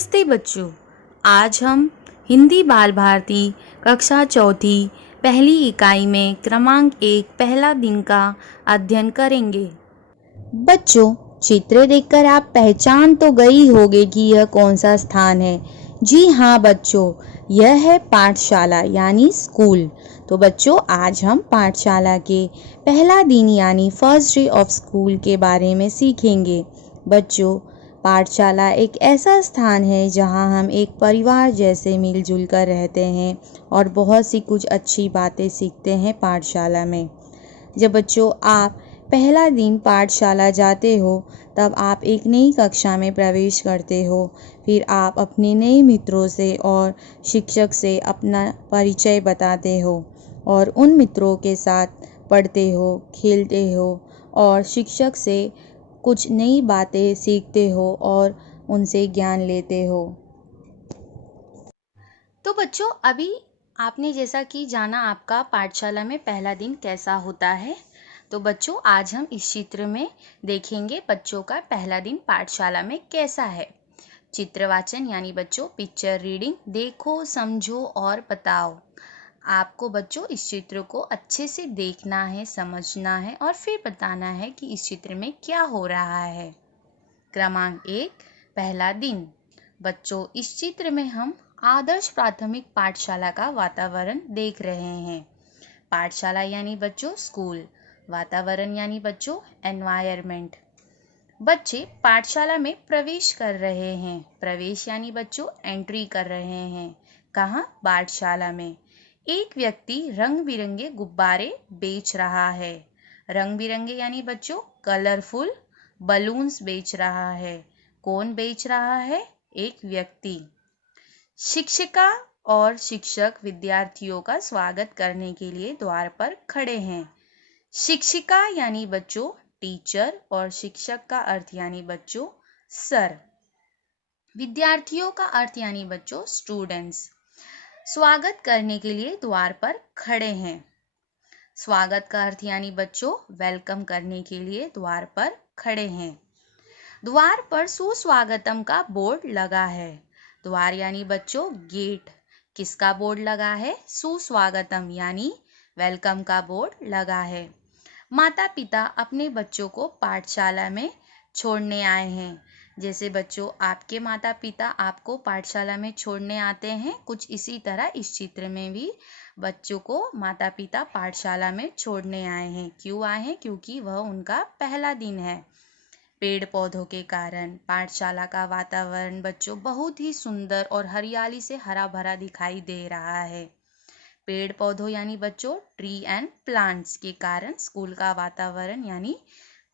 नमस्ते बच्चों। आज हम हिंदी बाल भारती कक्षा चौथी पहली इकाई में क्रमांक 1 पहला दिन का अध्ययन करेंगे। बच्चों, चित्र देखकर आप पहचान तो गई होंगे कि यह कौन सा स्थान है। जी हाँ बच्चों, यह है पाठशाला यानी स्कूल। तो बच्चों, आज हम पाठशाला के पहला दिन यानी फर्स्ट डे ऑफ स्कूल के बारे में सीखेंगे। बच्चों, पाठशाला एक ऐसा स्थान है जहाँ हम एक परिवार जैसे मिलजुल कर रहते हैं और बहुत सी कुछ अच्छी बातें सीखते हैं पाठशाला में। जब बच्चों आप पहला दिन पाठशाला जाते हो तब आप एक नई कक्षा में प्रवेश करते हो। फिर आप अपने नए मित्रों से और शिक्षक से अपना परिचय बताते हो और उन मित्रों के साथ पढ़ते हो, खेलते हो और शिक्षक से कुछ नई बातें सीखते हो और उनसे ज्ञान लेते हो। तो बच्चों, अभी आपने जैसा कि जाना आपका पाठशाला में पहला दिन कैसा होता है। तो बच्चों, आज हम इस चित्र में देखेंगे बच्चों का पहला दिन पाठशाला में कैसा है। चित्रवाचन यानी बच्चों पिक्चर रीडिंग, देखो समझो और बताओ। आपको बच्चों इस चित्र को अच्छे से देखना है, समझना है और फिर बताना है कि इस चित्र में क्या हो रहा है। क्रमांक 1 पहला दिन। बच्चों, इस चित्र में हम आदर्श प्राथमिक पाठशाला का वातावरण देख रहे हैं। पाठशाला यानी बच्चों स्कूल, वातावरण यानी बच्चों एनवायरनमेंट। बच्चे पाठशाला में प्रवेश कर रहे हैं। प्रवेश यानी बच्चों एंट्री कर रहे हैं। कहाँ? पाठशाला में। एक व्यक्ति रंग बिरंगे गुब्बारे बेच रहा है। रंग बिरंगे यानी बच्चों कलरफुल बलून्स बेच रहा है। कौन बेच रहा है? एक व्यक्ति। शिक्षिका और शिक्षक विद्यार्थियों का स्वागत करने के लिए द्वार पर खड़े हैं। शिक्षिका यानी बच्चों टीचर और शिक्षक का अर्थ यानी बच्चों सर। विद्यार्थियों का अर्थ यानी बच्चों स्टूडेंट्स। स्वागत करने के लिए द्वार पर खड़े हैं। स्वागत का अर्थ यानी बच्चों वेलकम करने के लिए द्वार पर खड़े हैं। द्वार पर सुस्वागतम का बोर्ड लगा है। द्वार यानी बच्चों गेट। किसका बोर्ड लगा है? सुस्वागतम यानी वेलकम का बोर्ड लगा है। माता पिता अपने बच्चों को पाठशाला में छोड़ने आए हैं। जैसे बच्चों आपके माता पिता आपको पाठशाला में छोड़ने आते हैं, कुछ इसी तरह इस चित्र में भी बच्चों को माता पिता पाठशाला में छोड़ने आए हैं। क्यों आए हैं? क्योंकि वह उनका पहला दिन है। पेड़ पौधों के कारण पाठशाला का वातावरण बच्चों बहुत ही सुंदर और हरियाली से हरा भरा दिखाई दे रहा है। पेड़ पौधों यानी बच्चों ट्री एंड प्लांट्स के कारण स्कूल का वातावरण यानी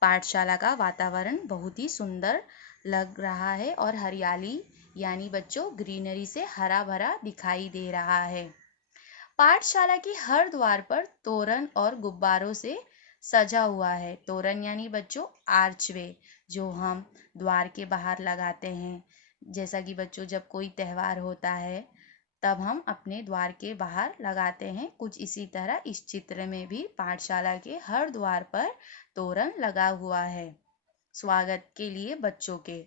पाठशाला का वातावरण बहुत ही सुंदर लग रहा है और हरियाली यानी बच्चों ग्रीनरी से हरा भरा दिखाई दे रहा है। पाठशाला की हर द्वार पर तोरण और गुब्बारों से सजा हुआ है। तोरण यानी बच्चों आर्चवे, जो हम द्वार के बाहर लगाते हैं। जैसा कि बच्चों जब कोई त्यौहार होता है तब हम अपने द्वार के बाहर लगाते हैं। कुछ इसी तरह इस चित्र में भी पाठशाला के हर द्वार पर तोरण लगा हुआ है स्वागत के लिए बच्चों के।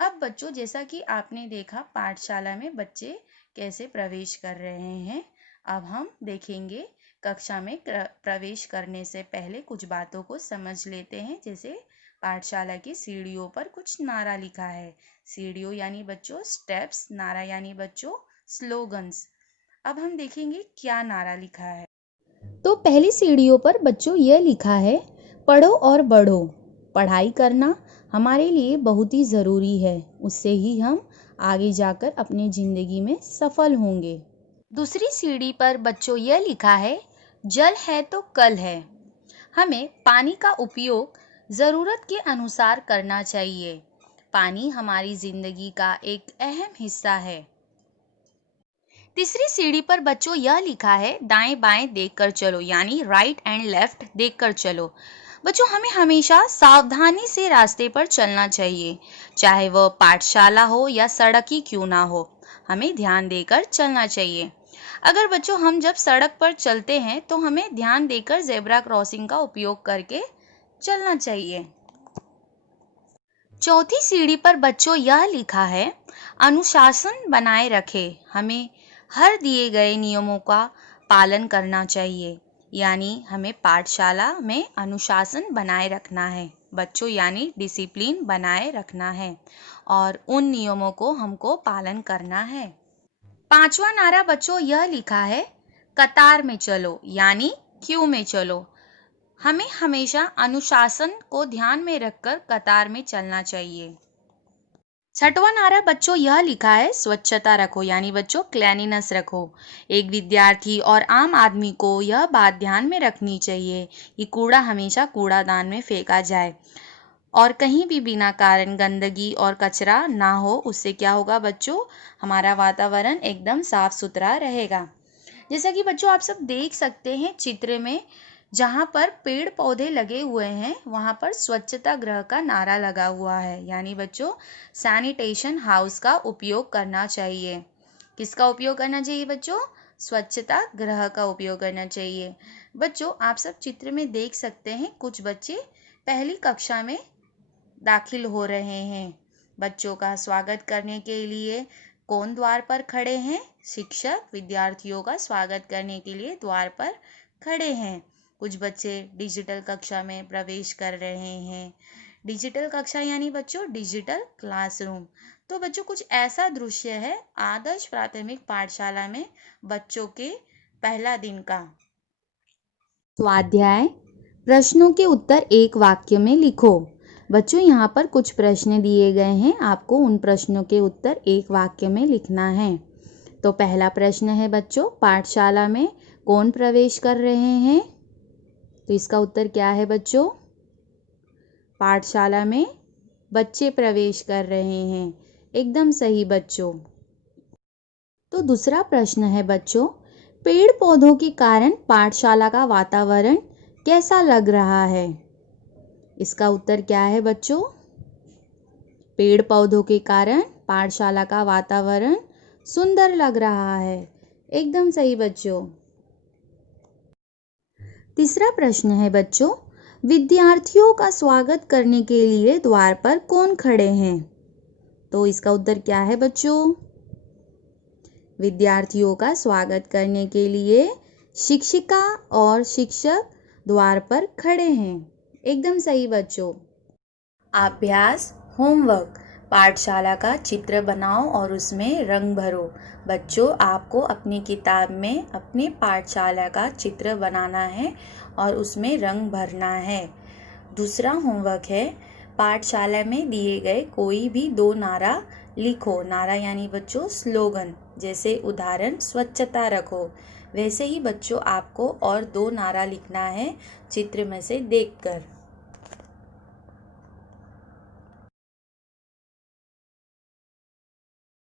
अब बच्चों जैसा कि आपने देखा पाठशाला में बच्चे कैसे प्रवेश कर रहे हैं, अब हम देखेंगे कक्षा में प्रवेश करने से पहले कुछ बातों को समझ लेते हैं। जैसे पाठशाला की सीढ़ियों पर कुछ नारा लिखा है। सीढ़ियों यानी बच्चों स्टेप्स, नारा यानी बच्चों स्लोगन्स। अब हम देखेंगे क्या नारा लिखा है। तो पहली सीढ़ियों पर बच्चों यह लिखा है, पढ़ो और बढ़ो। पढ़ाई करना हमारे लिए बहुत ही ज़रूरी है, उससे ही हम आगे जाकर अपनी ज़िंदगी में सफल होंगे। दूसरी सीढ़ी पर बच्चों यह लिखा है, जल है तो कल है। हमें पानी का उपयोग ज़रूरत के अनुसार करना चाहिए। पानी हमारी ज़िंदगी का एक अहम हिस्सा है। तीसरी सीढ़ी पर बच्चों यह लिखा है, दाएं बाएं देखकर चलो यानी राइट एंड लेफ्ट देखकर चलो। बच्चों हमें हमेशा सावधानी से रास्ते पर चलना चाहिए, चाहे वह पाठशाला हो या सड़क ही क्यों ना हो, हमें ध्यान देकर चलना चाहिए। अगर बच्चों हम जब सड़क पर चलते हैं तो हमें ध्यान देकर जेब्रा क्रॉसिंग का उपयोग करके चलना चाहिए। चौथी सीढ़ी पर बच्चों यह लिखा है, अनुशासन बनाए रखें। हमें हर दिए गए नियमों का पालन करना चाहिए। यानी हमें पाठशाला में अनुशासन बनाए रखना है बच्चों, यानी डिसिप्लिन बनाए रखना है और उन नियमों को हमको पालन करना है। पांचवा नारा बच्चों यह लिखा है, कतार में चलो, यानी क्यू में चलो। हमें हमेशा अनुशासन को ध्यान में रखकर कतार में चलना चाहिए। छठवां नारा बच्चों यह लिखा है, स्वच्छता रखो, यानी बच्चों क्लीनिनेस रखो। एक विद्यार्थी और आम आदमी को यह बात ध्यान में रखनी चाहिए कि कूड़ा हमेशा कूड़ादान में फेंका जाए और कहीं भी बिना कारण गंदगी और कचरा ना हो। उससे क्या होगा बच्चों, हमारा वातावरण एकदम साफ सुथरा रहेगा। जैसा कि बच्चों आप सब देख सकते हैं चित्र में, जहाँ पर पेड़ पौधे लगे हुए हैं वहाँ पर स्वच्छता गृह का नारा लगा हुआ है। यानी बच्चों सैनिटेशन हाउस का उपयोग करना चाहिए। किसका उपयोग करना चाहिए बच्चों? स्वच्छता गृह का उपयोग करना चाहिए। बच्चों आप सब चित्र में देख सकते हैं कुछ बच्चे पहली कक्षा में दाखिल हो रहे हैं। बच्चों का स्वागत करने के लिए कौन द्वार पर खड़े हैं? शिक्षक विद्यार्थियों का स्वागत करने के लिए द्वार पर खड़े हैं। कुछ बच्चे डिजिटल कक्षा में प्रवेश कर रहे हैं। डिजिटल कक्षा यानी बच्चों डिजिटल क्लासरूम। तो बच्चों कुछ ऐसा दृश्य है आदर्श प्राथमिक पाठशाला में बच्चों के पहला दिन का। स्वाध्याय, प्रश्नों के उत्तर एक वाक्य में लिखो। बच्चों यहाँ पर कुछ प्रश्न दिए गए हैं, आपको उन प्रश्नों के उत्तर एक वाक्य में लिखना है। तो पहला प्रश्न है बच्चों, पाठशाला में कौन प्रवेश कर रहे हैं? तो इसका उत्तर क्या है बच्चों? पाठशाला में बच्चे प्रवेश कर रहे हैं। एकदम सही बच्चों। तो दूसरा प्रश्न है बच्चों, पेड़ पौधों के कारण पाठशाला का वातावरण कैसा लग रहा है? इसका उत्तर क्या है बच्चों? पेड़ पौधों के कारण पाठशाला का वातावरण सुंदर लग रहा है। एकदम सही बच्चों। तीसरा प्रश्न है बच्चों, विद्यार्थियों का स्वागत करने के लिए द्वार पर कौन खड़े हैं? तो इसका उत्तर क्या है बच्चों? विद्यार्थियों का स्वागत करने के लिए शिक्षिका और शिक्षक द्वार पर खड़े हैं। एकदम सही बच्चों। अभ्यास होमवर्क, पाठशाला का चित्र बनाओ और उसमें रंग भरो। बच्चों आपको अपनी किताब में अपने पाठशाला का चित्र बनाना है और उसमें रंग भरना है। दूसरा होमवर्क है, पाठशाला में दिए गए कोई भी 2 नारा लिखो। नारा यानी बच्चों स्लोगन, जैसे उदाहरण स्वच्छता रखो। वैसे ही बच्चों आपको और 2 नारा लिखना है चित्र में से देखकर।